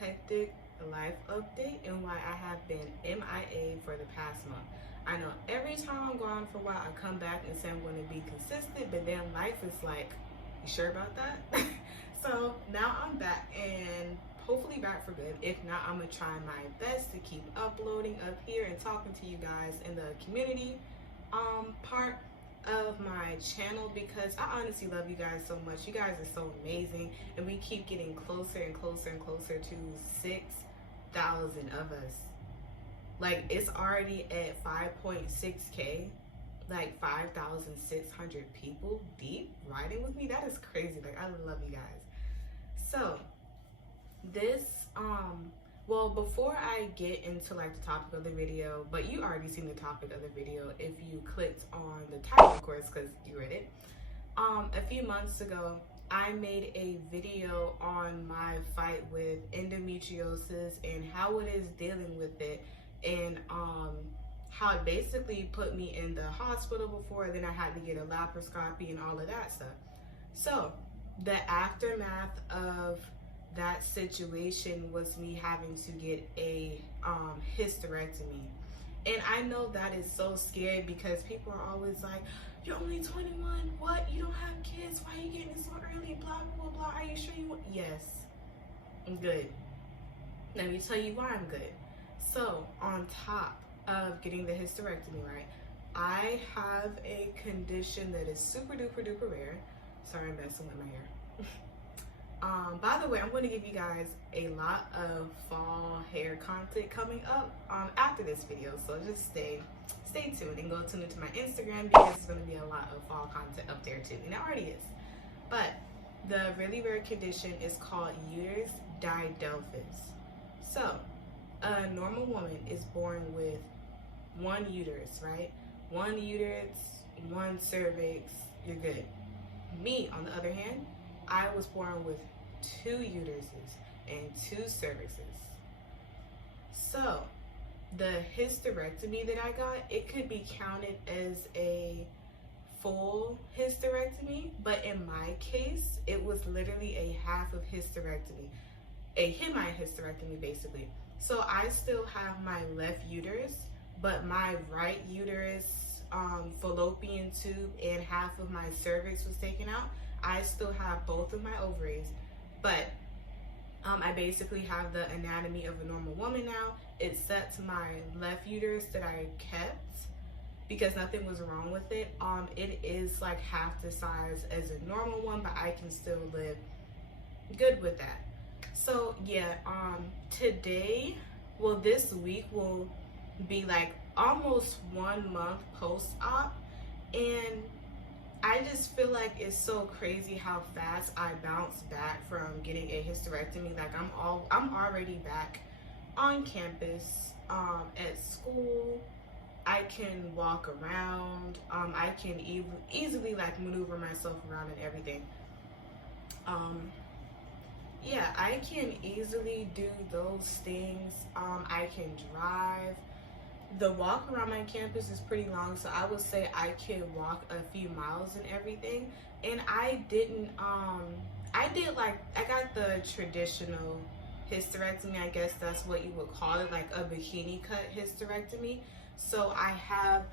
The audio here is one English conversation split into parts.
hectic life update and why I have been MIA for the past month. I know every time I'm gone for a while, I come back and say I'm going to be consistent, but then life is like, you sure about that? So now I'm back and hopefully back for good. If not, I'm going to try my best to keep uploading up here and talking to you guys in the community part of my channel, because I honestly love you guys so much. You guys are so amazing, and we keep getting closer and closer and closer to 6,000 of us. Like, it's already at 5.6K, like 5,600 people deep riding with me. That is crazy. Like, I love you guys. So this well, before I get into like the topic of the video, but you already seen the topic of the video if you clicked on the title, of course, because you read it. A few months ago, I made a video on my fight with endometriosis and how it is dealing with it, and how it basically put me in the hospital before. Then I had to get a laparoscopy and all of that stuff. So the aftermath of that situation was me having to get a hysterectomy. And I know that is so scary because people are always like, you're only 21, what, you don't have kids, why are you getting it so early, blah blah blah, are you sure you want? Yes, I'm good. Let me tell you why I'm good. So on top of getting the hysterectomy, right, I have a condition that is super duper duper rare. Sorry, I'm messing with my hair. By the way, I'm going to give you guys a lot of fall hair content coming up after this video, so just stay tuned and go tune into my Instagram, because there's going to be a lot of fall content up there too, and it already is. But the really rare condition is called Uterus Didelphys. So a normal woman is born with one uterus, right? One uterus, one cervix, you're good. Me, on the other hand, I was born with 2 uteruses and 2 cervixes. So the hysterectomy that I got, it could be counted as a full hysterectomy, but in my case, it was literally a half of hysterectomy, a hemi-hysterectomy basically. So I still have my left uterus, but my right uterus, fallopian tube, and half of my cervix was taken out. I still have both of my ovaries, but I basically have the anatomy of a normal woman now, except my left uterus that I kept because nothing was wrong with it. It is like half the size as a normal one, but I can still live good with that. So yeah, today, well, this week will be like almost 1 month post-op, and I just feel like it's so crazy how fast I bounced back from getting a hysterectomy. Like I'm already back on campus, at school. I can walk around. I can easily like maneuver myself around and everything. Yeah, I can easily do those things. I can drive. The walk around my campus is pretty long, so I would say I could walk a few miles and everything. And I got the traditional hysterectomy, I guess that's what you would call it, like a bikini cut hysterectomy. So I have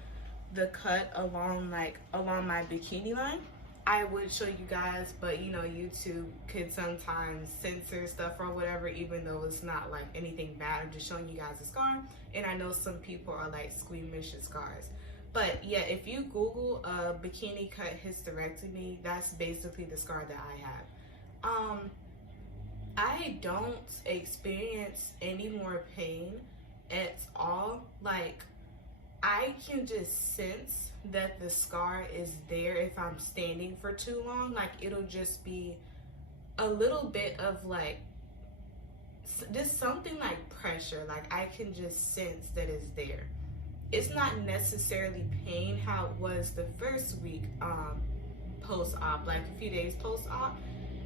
the cut along my bikini line. I would show you guys, but you know, YouTube could sometimes censor stuff or whatever, even though it's not like anything bad. I'm just showing you guys a scar, and I know some people are like squeamish at scars. But yeah, if you Google a bikini cut hysterectomy, that's basically the scar that I have. I don't experience any more pain at all. Like, I can just sense that the scar is there if I'm standing for too long. Like, it'll just be a little bit of like just something like pressure. Like, I can just sense that it's there. It's not necessarily pain how it was the first week post-op, like a few days post-op.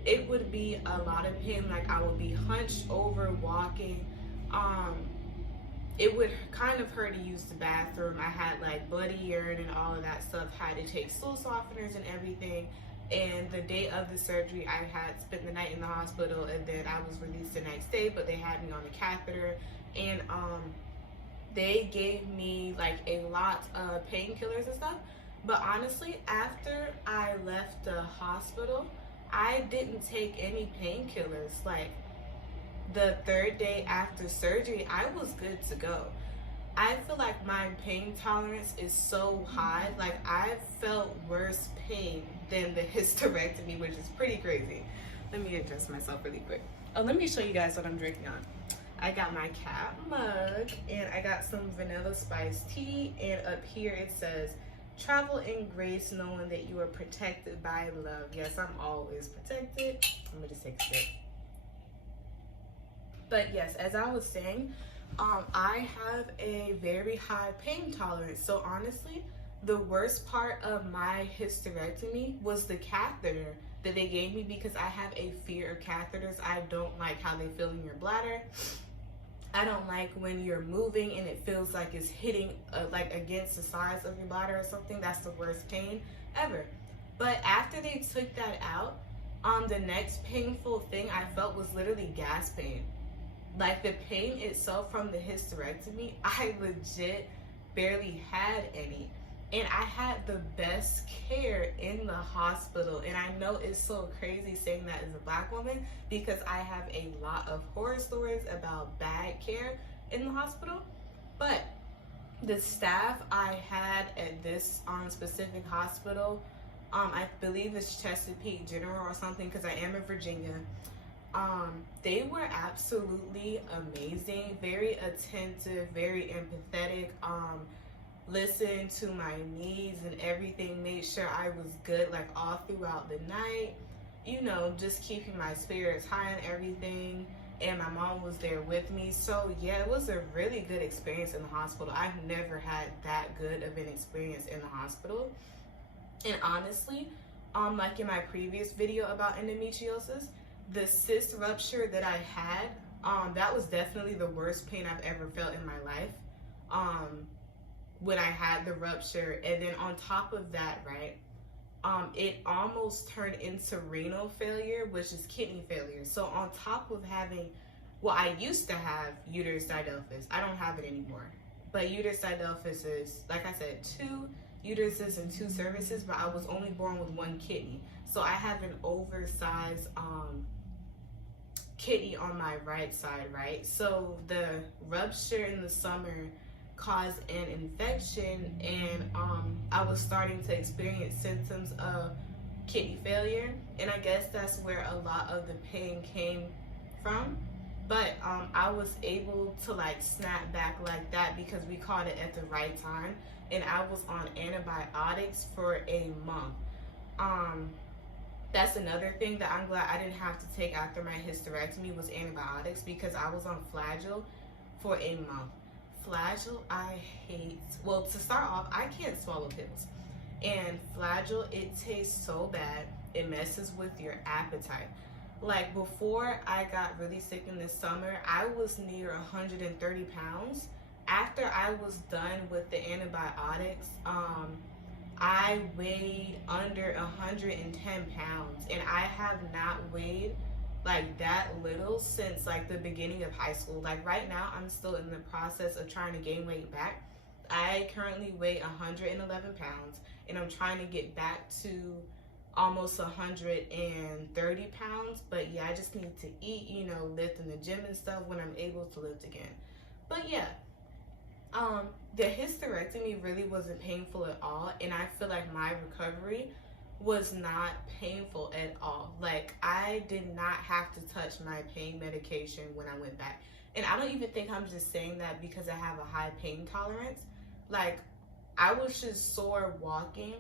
It would be a lot of pain. Like, I would be hunched over walking. It would kind of hurt to use the bathroom. I had like bloody urine and all of that stuff. Had to take stool softeners and everything. And the day of the surgery, I had spent the night in the hospital, and then I was released the next day, but they had me on a catheter. And they gave me like a lot of painkillers and stuff. But honestly, after I left the hospital, I didn't take any painkillers. Like the third day after surgery, I was good to go. I feel like my pain tolerance is so high. Like I felt worse pain than the hysterectomy, which is pretty crazy. Let me adjust myself really quick. Oh, let me show you guys what I'm drinking on. I got my cat mug, and I got some vanilla spice tea, and up here it says, travel in grace knowing that you are protected by love. Yes, I'm always protected. Let me just take a sip. But yes, as I was saying, I have a very high pain tolerance. So honestly, the worst part of my hysterectomy was the catheter that they gave me, because I have a fear of catheters. I don't like how they feel in your bladder. I don't like when you're moving and it feels like it's hitting like against the sides of your bladder or something. That's the worst pain ever. But after they took that out, the next painful thing I felt was literally gas pain. Like the pain itself from the hysterectomy, I legit barely had any. And I had the best care in the hospital. And I know it's so crazy saying that as a Black woman, because I have a lot of horror stories about bad care in the hospital. But the staff I had at this specific hospital, I believe it's Chesapeake General or something, because I am in Virginia. They were absolutely amazing, very attentive, very empathetic, listened to my needs and everything, made sure I was good like all throughout the night, you know, just keeping my spirits high and everything. And my mom was there with me. So yeah, it was a really good experience in the hospital. I've never had that good of an experience in the hospital. And honestly, like in my previous video about endometriosis, the cyst rupture that I had, that was definitely the worst pain I've ever felt in my life. When I had the rupture, and then on top of that, right, it almost turned into renal failure, which is kidney failure. So on top of having, well, I used to have uterus didelphys. I don't have it anymore. But uterus didelphys is, like I said, 2 uteruses and 2 cervixes, but I was only born with 1 kidney. So I have an oversized kidney on my right side, right? So the rupture in the summer caused an infection, and I was starting to experience symptoms of kidney failure, and I guess that's where a lot of the pain came from. But I was able to like snap back like that because we caught it at the right time, and I was on antibiotics for a month. That's another thing that I'm glad I didn't have to take after my hysterectomy, was antibiotics, because I was on Flagyl for a month. Flagyl, I hate. Well, to start off, I can't swallow pills. And Flagyl, it tastes so bad. It messes with your appetite. Like before I got really sick in the summer, I was near 130 pounds. After I was done with the antibiotics, I weighed under 110 pounds. And I have not weighed like that little since like the beginning of high school. Like right now, I'm still in the process of trying to gain weight back. I currently weigh 111 pounds, and I'm trying to get back to almost 130 pounds. But yeah, I just need to eat, you know, lift in the gym and stuff when I'm able to lift again. But yeah, the hysterectomy really wasn't painful at all, and I feel like my recovery was not painful at all. Like I did not have to touch my pain medication when I went back. And I don't even think I'm just saying that because I have a high pain tolerance. Like I was just sore walking,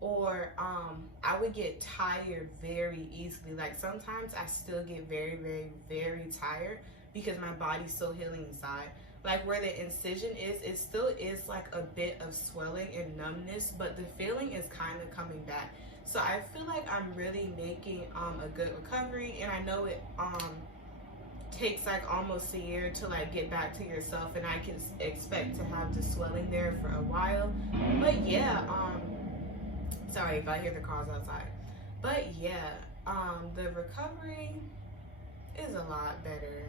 or I would get tired very easily. Like sometimes I still get very, very, very tired because my body's still healing inside. Like where the incision is, it still is like a bit of swelling and numbness, but the feeling is kind of coming back. So I feel like I'm really making a good recovery, and I know it takes like almost a year to like get back to yourself, and I can expect to have the swelling there for a while. But yeah, sorry if I hear the cars outside. But yeah, the recovery is a lot better.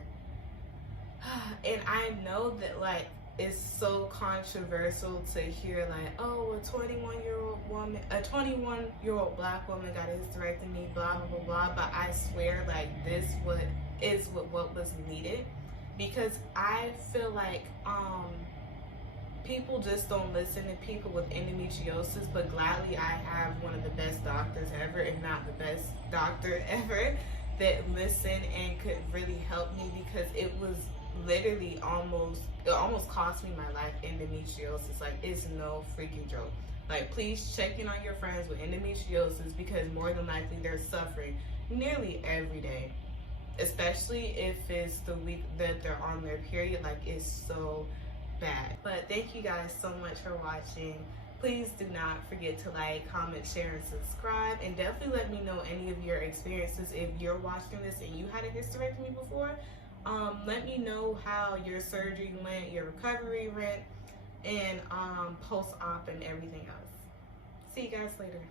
And I know that like it's so controversial to hear like, oh, a 21-year-old black woman got a hysterectomy, blah blah blah blah. But I swear, like this what was needed, because I feel like people just don't listen to people with endometriosis. But gladly, I have one of the best doctors ever, if not the best doctor ever, that listened and could really help me, because it was literally it almost cost me my life, endometriosis. Like, it's no freaking joke. Like, please check in on your friends with endometriosis, because more than likely they're suffering nearly every day, especially if it's the week that they're on their period. Like, it's so bad. But thank you guys so much for watching. Please do not forget to like, comment, share, and subscribe. And definitely let me know any of your experiences. If you're watching this and you had a hysterectomy before, let me know how your surgery went, your recovery went, and post-op and everything else. See you guys later.